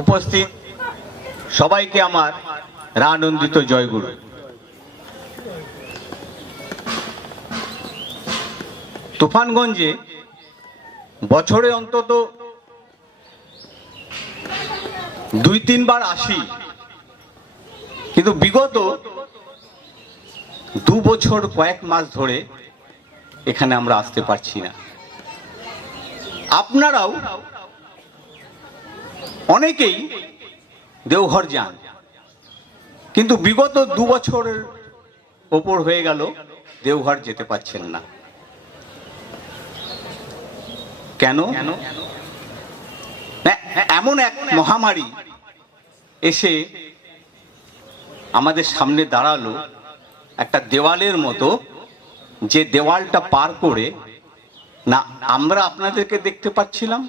উপস্থিত সবাইকে আমার রানন্দিত জয়গুরু। তুফানগঞ্জে বছরে অন্তত 2-3 বার আসি, কিন্তু বিগত 2 বছর কয়েক মাস ধরে এখানে আমরা আসতে পারছি না। আপনারাও অনেকেই দেওঘর যান, কিন্তু বিগত 2 বছরের ওপর হয়ে গেল দেওঘর যেতে পারছেন না। কেন? এমন এক মহামারী এসে আমাদের সামনে দাঁড়ালো, একটা দেওয়ালের মতো, যে দেওয়ালটা পার করে না আমরা আপনাদেরকে দেখতে পাচ্ছিলাম,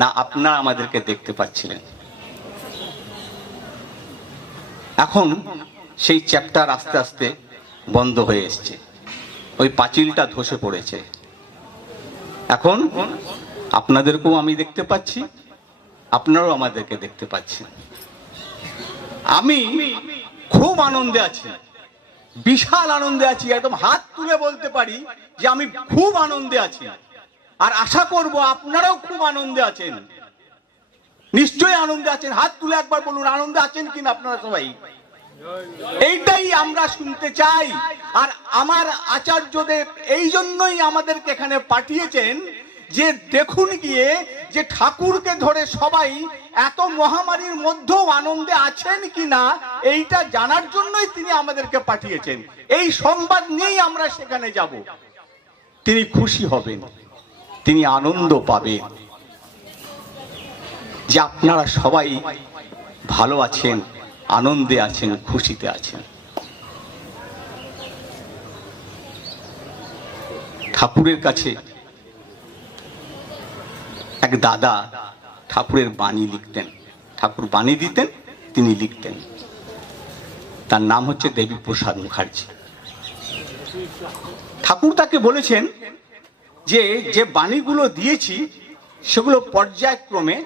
না আপনারা আমাদেরকে দেখতে পাচ্ছিলেন। এখন সেই চ্যাপ্টার আস্তে আস্তে বন্ধ হয়ে এসছে, ওই পাঁচিলটা ধসে পড়েছে। এখন আপনাদেরকেও আমি দেখতে পাচ্ছি, আপনারাও আমাদেরকে দেখতে পাচ্ছেন। আমি খুব আনন্দে আছি, বিশাল আনন্দে আছি, একদম হাত তুলে বলতে পারি যে আমি খুব আনন্দে আছি। আর আশা করব আপনারাও খুব আনন্দে আছেন, নিশ্চয়ই আনন্দে আছেন। হাত তুলে একবার বলুন আনন্দে আছেন কিনা আপনারা সবাই। এইটাই আমরা শুনতে চাই। আর আমার আচার্যদেব এই জন্যই আমাদেরকে এখানে পাঠিয়েছেন যে দেখুন গিয়ে যে ঠাকুরকে ধরে সবাই এত মহামারীর মধ্যেও আনন্দে আছেন কিনা, এইটা জানার জন্যই তিনি আমাদেরকে পাঠিয়েছেন। এই সংবাদ নিয়েই আমরা সেখানে যাব। তিনি খুশি হবেন, তিনি আনন্দ পাবেন যে আপনারা সবাই ভালো আছেন, আনন্দে আছেন, খুশিতে আছেন। ঠাকুরের কাছে এক দাদা ঠাকুরের বাণী লিখতেন, ঠাকুর বাণী দিতেন, তিনি লিখতেন। তার নাম হচ্ছে দেবীপ্রসাদ মুখার্জি। ঠাকুর তাকে বলেছেন যে যে বাণীগুলো দিয়েছি সেগুলো পর্যায়ক্রমে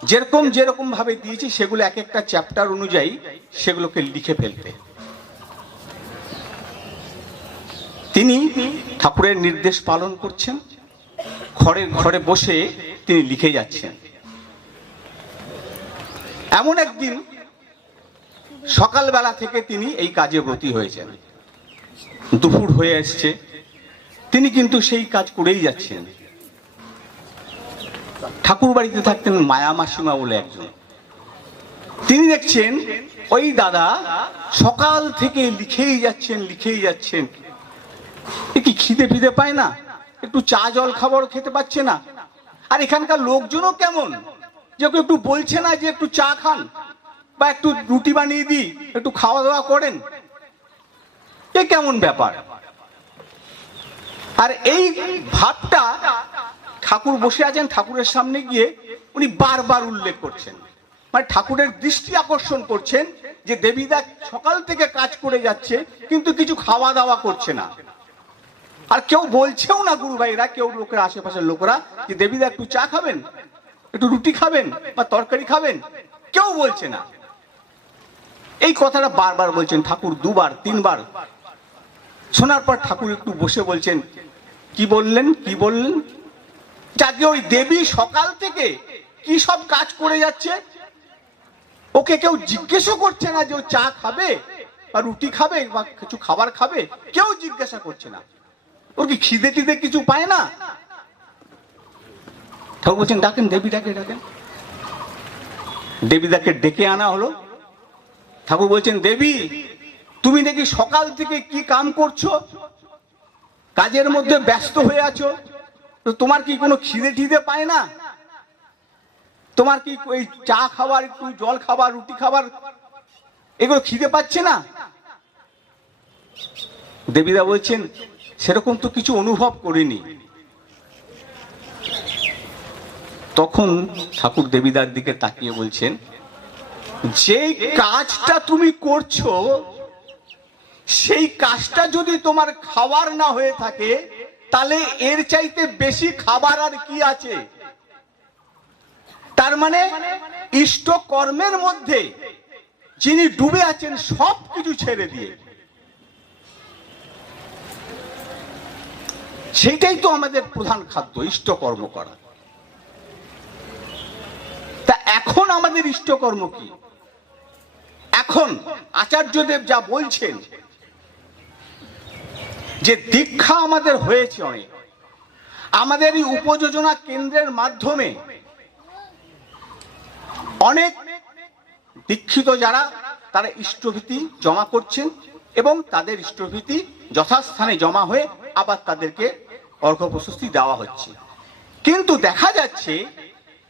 যেরকম যেরকম ভাবে দিয়েছি সেগুলো এক একটা চ্যাপ্টার অনুযায়ী সেগুলোকে লিখে ফেলতে। তিনি ঠাকুরের নির্দেশ পালন করছেন, ঘরে ঘরে বসে তিনি লিখে যাচ্ছেন। এমন একদিন সকালবেলা থেকে তিনি এই কাজে ব্রতী হয়েছেন। দুপুর হয়ে এসছে, তিনি কিন্তু সেই কাজ করেই যাচ্ছেন। ঠাকুর বাড়িতে থাকতেন মায়া মাসিমা বলে একজন। তিনি দেখছেন ওই দাদা সকাল থেকে লিখেই যাচ্ছেন, লিখেই যাচ্ছেন। কি খিদে ফিদে পায় না? একটু চা জল খাবার খেতে পাচ্ছে না? আর এখানকার লোকজনও কেমন, যে একটু বলছে না যে একটু চা খান বা একটু রুটি বানিয়ে দিই, একটু খাওয়া দাওয়া করেন। এ কেমন ব্যাপার? আর এই ভাবটা ঠাকুর বসে আছেন, ঠাকুরের সামনে গিয়ে উনি বারবার উল্লেখ করছেন, মানে ঠাকুরের দৃষ্টি আকর্ষণ করছেন যে দেবীদা সকাল থেকে কাজ করে যাচ্ছে কিন্তু কিছু খাওয়া দাওয়া করছে না। আর কেউ বলছেও না, গুরু ভাইরা, কেউ লোকের আশেপাশের লোকেরা, যে দেবীদা একটু চা খাবেন, একটু রুটি খাবেন বা তরকারি খাবেন, কেউ বলছে না। এই কথাটা বারবার বলছেন ঠাকুর, 2 বার 3 বার। শোনার পর ঠাকুর একটু বসে বলছেন, কি বললেন, কি বললেন? যাকে ওই দেবী সকাল থেকে কি সব কাজ করে যাচ্ছে, ওকে কেউ জিজ্ঞেসও করছে না যে ও চা খাবে বা রুটি খাবে বা কিছু খাবার খাবে, কেউ জিজ্ঞাসা করছে না। ওর কি খিদে টিদে কিছু পায় না? ঠাকুর বলছেন ডাকেন, দেবীটাকে ডাকেন। দেবীদাকে ডেকে আনা হলো। ঠাকুর বলছেন, দেবী তুমি দেখি সকাল থেকে কি কাম করছো, কাজের মধ্যে ব্যস্ত হয়ে আছো, তো তোমার কি কোনো খিদে টিদে পায় না? তোমার কি ওই চা খাবার, একটু জল খাবার, রুটি খাবার, এগুলো খিদে পাচ্ছে না? দেবীদা বলছেন, সেরকম তো কিছু অনুভব করিনি। তখন ঠাকুর দেবীদার দিকে তাকিয়ে বলছেন, যে কাজটা তুমি করছো সেই কাজটা যদি তোমার খাবার না হয়ে থাকে, তাহলে এর চাইতে বেশি খাবার আর কি আছে? তার মানে ইষ্ট কর্মের মধ্যে যিনি ডুবে আছেন সব কিছু ছেড়ে দিয়ে, সেইটাই তো আমাদের প্রধান খাদ্য, ইষ্টকর্ম করা। তা এখন আমাদের ইষ্টকর্ম কি? এখন আচার্যদেব যা বলছেন যে দীক্ষা আমাদের হয়েছে অনেক, আমাদের এই উপযোজনা কেন্দ্রের মাধ্যমে অনেক দীক্ষিত যারা তারা ইষ্টভীতি জমা করছেন এবং তাদের ইষ্টভীতি যথাস্থানে জমা হয়ে আবার তাদেরকে অর্ঘ্য প্রশস্তি দেওয়া হচ্ছে। কিন্তু দেখা যাচ্ছে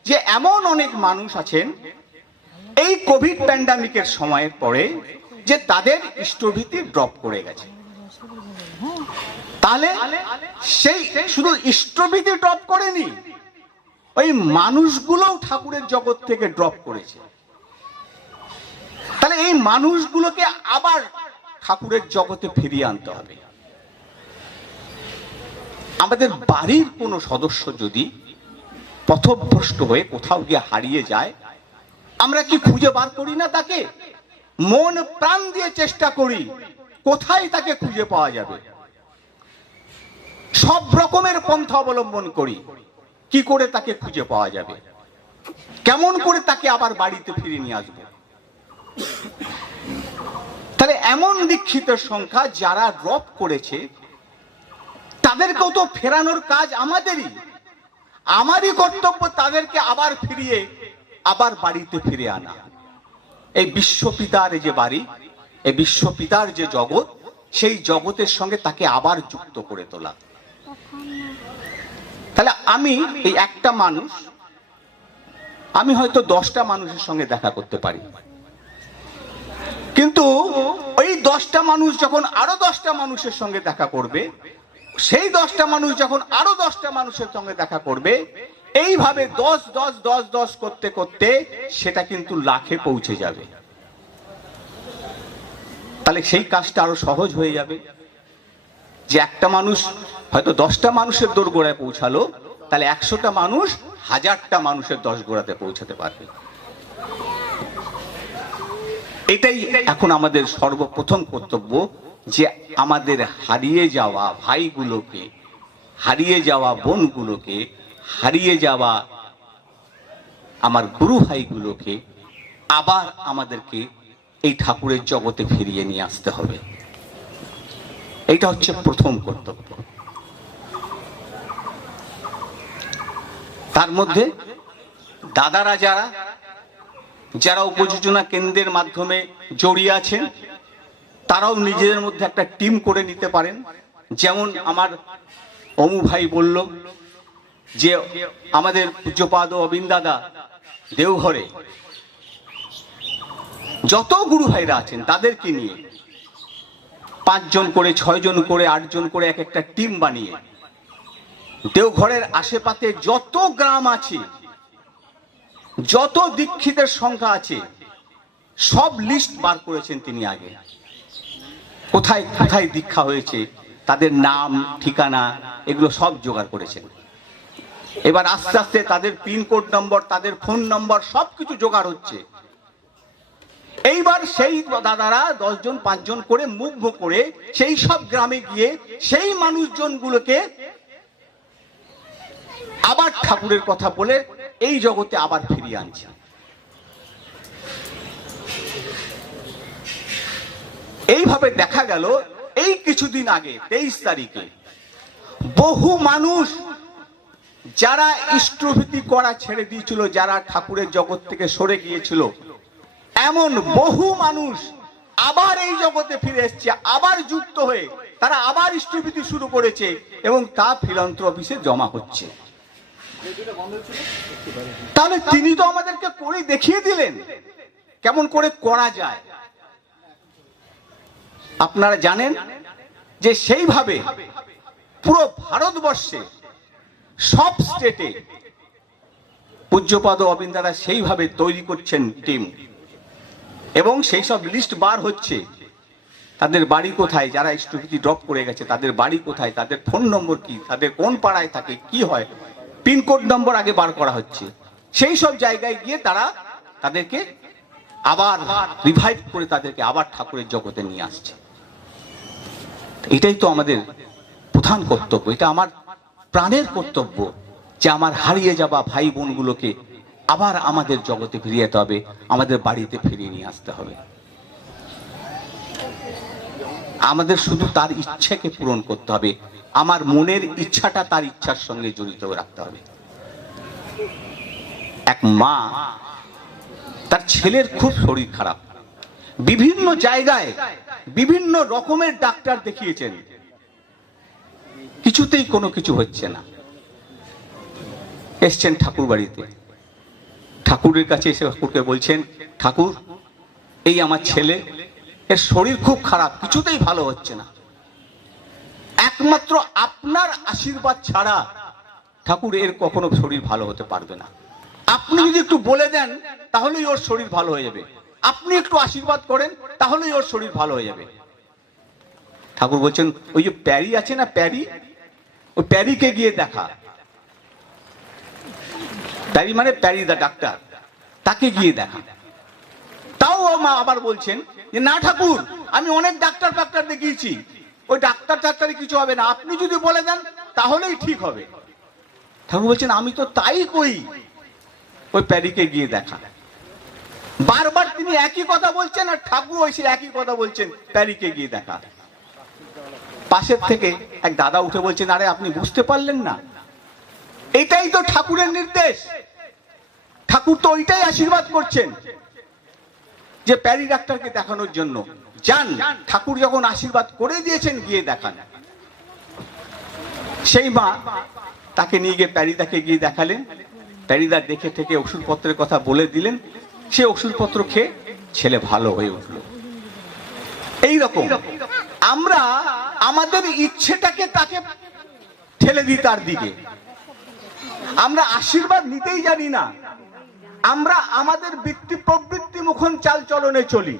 যে এমন অনেক মানুষ আছেন এই কোভিড প্যান্ডামিকের সময়ের পরে যে তাদের ইষ্টভীতি ড্রপ করে গেছে। তাহলে সেই শুধু ইষ্টভীতি ড্রপ করেনি, ওই মানুষগুলোও ঠাকুরের জগৎ থেকে ড্রপ করেছে। তাহলে এই মানুষগুলোকে আবার ঠাকুরের জগতে ফিরিয়ে আনতে হবে। আমাদের বাড়ির কোনো সদস্য যদি পথভ্রষ্ট হয়ে কোথাও গিয়ে হারিয়ে যায়, আমরা কি খুঁজে বার করি না তাকে? মন প্রাণ দিয়ে চেষ্টা করি কোথায় তাকে খুঁজে পাওয়া যাবে। সব রকমের পন্থা অবলম্বন করি কি করে তাকে খুঁজে পাওয়া যাবে, কেমন করে তাকে আবার বাড়িতে ফিরে নিয়ে আসবো। তাহলে এমন দীক্ষিতের সংখ্যা যারা ড্রপ করেছে তাদেরকেও তো ফেরানোর কাজ আমাদেরই। আমারই কর্তব্য তাদেরকে আবার ফিরিয়ে আবার বাড়িতে ফিরে আনা। এই বিশ্বপিতার যে বাড়ি, এই বিশ্বপিতার যে জগৎ, সেই জগতের সঙ্গে তাকে আবার যুক্ত করে তোলা। তাহলে আমি এই একটা মানুষ, আমি হয়তো 10টা মানুষের সঙ্গে দেখা করতে পারি, কিন্তু ওই 10টা মানুষ যখন আরো 10টা মানুষের সঙ্গে দেখা করবে, সেই 10টা মানুষ যখন আরো 10টা মানুষের সঙ্গে দেখা করবে, এইভাবে 10 10 10 10 করতে করতে সেটা কিন্তু লাখে পৌঁছে যাবে। তাহলে সেই কাজটা আরো সহজ হয়ে যাবে। যে একটা মানুষ হয়তো 10টা মানুষের দোরগোড়ায় পৌঁছালো, তাহলে 100টা মানুষ 1000টা মানুষের 10 গোড়াতে পৌঁছাতে পারবে। এটাই এখন আমাদের সর্বপ্রথম কর্তব্য, যে আমাদের হারিয়ে যাওয়া ভাইগুলোকে, হারিয়ে যাওয়া বোনগুলোকে, হারিয়ে যাওয়া আমার গুরু ভাইগুলোকে আবার আমাদেরকে এই ঠাকুরের জগতে ফিরিয়ে নিয়ে আসতে হবে। এইটা হচ্ছে প্রথম কর্তব্য। তার মধ্যে দাদারা যারা যারা উপযোজনা কেন্দ্রের মাধ্যমে জড়িয়ে আছেন, তারাও নিজেদের মধ্যে একটা টিম করে নিতে পারেন। যেমন আমার অমু ভাই বলল যে আমাদের পূজ্যপাদ অবিন্দ দাদা দেওঘরে যত গুরু ভাইরা আছেন তাদেরকে নিয়ে 5 জন করে, 6 জন করে, 8 জন করে এক একটা টিম বানিয়ে দেওঘরের আশেপাশে যত গ্রাম আছে, যত দীক্ষিতের সংখ্যা আছে, সব লিস্ট বার করেছেন তিনি আগে। কোথায় কোথায় দীক্ষা হয়েছে তাদের নাম, ঠিকানা, এগুলো সব জোগাড় করেছেন। এবার আস্তে আস্তে তাদের পিনকোড নম্বর, তাদের ফোন নম্বর সবকিছু জোগাড় হচ্ছে। এইবার সেই দাদারা 10 জন 5 জন করে মুভ করে সেই সব গ্রামে গিয়ে সেই মানুষজনগুলোকে আবার ঠাকুরের কথা বলে এই জগতে আবার ফিরিয়ে আনছে। এইভাবে দেখা গেল এই কিছুদিন আগে 23 তারিখে বহু মানুষ যারা ইষ্টভীতি করা ছেড়ে দিয়েছিল, যারা ঠাকুরের জগৎ থেকে সরে গিয়েছিল, এমন বহু মানুষ আবার এই জগতে ফিরে এসেছে, আবার যুক্ত হয়ে তারা আবার ইষ্টভীতি শুরু করেছে এবং তা ফিলান্থ্রপিসে জমা হচ্ছে। তাহলে তিনি তো আমাদেরকে করে দেখিয়ে দিলেন কেমন করে করা যায়। আপনারা জানেন যে সেইভাবে পুরো ভারতবর্ষে সব স্টেটে পূজ্যপাদ অবিন্দারা সেইভাবে তৈরি করছেন টিম, এবং সেই সব লিস্ট বার হচ্ছে। তাদের বাড়ি কোথায়, যারা ইষ্টভীতি ড্রপ করে গেছে তাদের বাড়ি কোথায়, তাদের ফোন নম্বর কি, তাদের কোন পাড়ায় থাকে, কি হয়, পিনকোড নম্বর আগে বার করা হচ্ছে। সেই সব জায়গায় গিয়ে তারা তাদেরকে আবার রিভাইভ করে তাদেরকে আবার ঠাকুরের জগতে নিয়ে আসছে। এটাই তো আমাদের প্রধান কর্তব্য, এটা আমার প্রাণের কর্তব্য যে আমার হারিয়ে যাওয়া ভাই বোনগুলোকে আবার আমাদের জগতে ফিরিয়ে যেতে হবে, আমাদের বাড়িতে ফিরিয়ে নিয়ে আসতে হবে। আমাদের শুধু তার ইচ্ছাকে পূরণ করতে হবে, আমার মনের ইচ্ছাটা তার ইচ্ছার সঙ্গে জড়িত রাখতে হবে। এক মা, তার ছেলের খুব শরীর খারাপ, বিভিন্ন জায়গায় বিভিন্ন রকমের ডাক্তার দেখিয়েছেন, কিছুতেই কোনো কিছু হচ্ছে না। এসছেন ঠাকুর বাড়িতে, ঠাকুরের কাছে এসে ঠাকুরকে বলছেন, ঠাকুর এই আমার ছেলে, এর শরীর খুব খারাপ, কিছুতেই ভালো হচ্ছে না, একমাত্র আপনার আশীর্বাদ ছাড়া ঠাকুর এর কখনো শরীর ভালো হতে পারবে না। আপনি যদি একটু বলে দেন তাহলেই ওর শরীর ভালো হয়ে যাবে, আপনি একটু আশীর্বাদ করেন তাহলেই ওর শরীর ভালো হয়ে যাবে। ঠাকুর বলছেন, ওই যে প্যারি আছে না, প্যারি, ওই প্যারিকে গিয়ে দেখা। প্যারি মানে প্যারি দা ডাক্তার, তাকে গিয়ে দেখা। তাও ও মা আবার বলছেন যে না ঠাকুর, আমি অনেক ডাক্তার ফাক্তার দেখিয়েছি, ওই ডাক্তার টাক্তারে কিছু হবে না, আপনি যদি বলে দেন তাহলেই ঠিক হবে। ঠাকুর বলছেন, আমি তো তাই কই, ওই প্যারিকে গিয়ে দেখা। বারবার তিনি একই কথা বলছেন আর ঠাকুর ওই একই কথা বলছেন, প্যারিকে গিয়ে দেখা। পাশের থেকে এক দাদা উঠে বলছেন, আরে আপনি বুঝতে পারলেন না, এটাই তো ঠাকুরের নির্দেশ, ঠাকুর তো ওইটাই আশীর্বাদ করছেন যে প্যারি ডাক্তারকে দেখানোর জন্য যান। ঠাকুর যখন আশীর্বাদ করে দিয়েছেন, গিয়ে দেখান। সেই মা তাকে নিয়ে গিয়ে প্যারিদাকে গিয়ে দেখালেন। প্যারিদা দেখে থেকে ওষুধপত্রের কথা বলে দিলেন, সে ওষুধপত্র খেয়ে ছেলে ভালো হয়ে উঠল। এইরকম আমরা আমাদের ইচ্ছেটাকে তাকে ঠেলে দিই তার দিকে, আমরা আশীর্বাদ নিতেই জানি না, আমরা আমাদের বৃত্তি প্রবৃত্তি মুখন চাল চলনে চলি।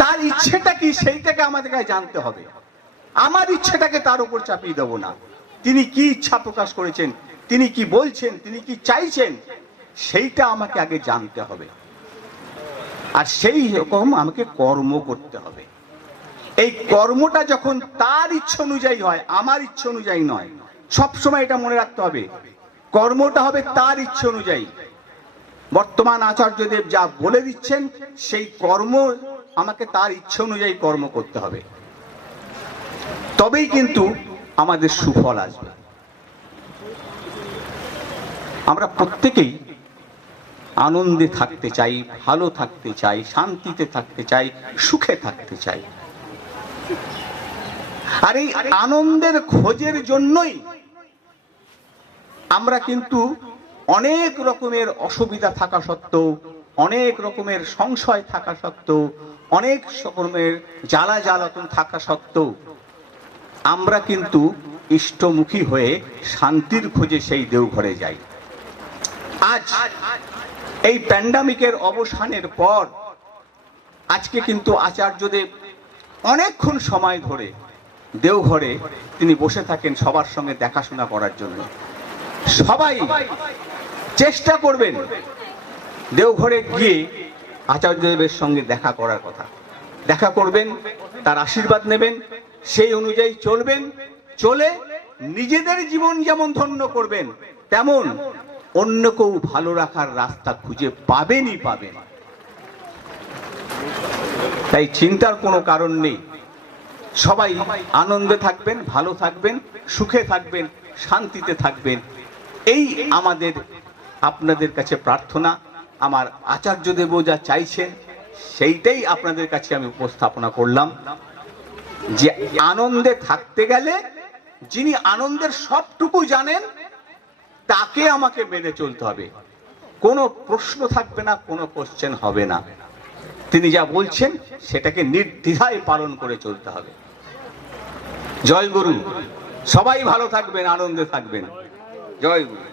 তার ইচ্ছেটা কি সেইটাকে আমাদেরকে জানতে হবে, আমার ইচ্ছেটাকে তার উপর চাপিয়ে দেব না। তিনি কি ইচ্ছা প্রকাশ করেছেন, তিনি কি বলছেন, তিনি কি চাইছেন, সেইটা আমাকে আগে জানতে হবে, আর সেই রকম আমাকে কর্ম করতে হবে। এই কর্মটা যখন তার ইচ্ছা অনুযায়ী হয়, আমার ইচ্ছা অনুযায়ী নয়, সবসময় এটা মনে রাখতে হবে, কর্মটা হবে তার ইচ্ছা অনুযায়ী। বর্তমান আচার্যদেব যা বলে দিচ্ছেন সেই কর্ম আমাকে তার ইচ্ছা অনুযায়ী কর্ম করতে হবে, তবেই কিন্তু আমাদের সুফল আসবে। আমরা প্রত্যেকেই আনন্দে থাকতে চাই, ভালো থাকতে চাই, শান্তিতে থাকতে চাই, সুখে থাকতে চাই। আর এই আনন্দের খোঁজের জন্যই আমরা কিন্তু অনেক রকমের অসুবিধা থাকা সত্ত্বেও, অনেক রকমের সংশয় থাকা সত্ত্বেও, অনেক রকমের জ্বালা জ্বালাতন থাকা সত্ত্বেও আমরা কিন্তু ইষ্টমুখী হয়ে শান্তির খোঁজে সেই দেওঘরে যাই। আজ এই প্যান্ডামিকের অবসানের পর আজকে কিন্তু আচার্যদেব অনেকক্ষণ সময় ধরে দেওঘরে তিনি বসে থাকেন সবার সঙ্গে দেখাশোনা করার জন্য। সবাই চেষ্টা করবেন দেওঘরে গিয়ে আচার্যদেবের সঙ্গে দেখা করার কথা, দেখা করবেন, তার আশীর্বাদ নেবেন, সেই অনুযায়ী চলবেন, চলে নিজেদের জীবন যেমন ধন্য করবেন তেমন অন্যকেও ভালো রাখার রাস্তা খুঁজে পাবেনই পাবেন। তাই চিন্তার কোনো কারণ নেই, সবাই আনন্দে থাকবেন, ভালো থাকবেন, সুখে থাকবেন, শান্তিতে থাকবেন, এই আমাদের আপনাদের কাছে প্রার্থনা। আমার আচার্যদেবও যা চাইছেন সেইটাই আপনাদের কাছে আমি উপস্থাপনা করলাম, যে আনন্দে থাকতে গেলে যিনি আনন্দের সবটুকু জানেন তাকে আমাকে মেনে চলতে হবে, কোনো প্রশ্ন থাকবে না, কোনো কোশ্চেন হবে না। তিনি যা বলছেন সেটাকে নির্দ্বিধায় পালন করে চলতে হবে। জয় গুরু। সবাই ভালো থাকবেন, আনন্দে থাকবেন। জয় গুরু।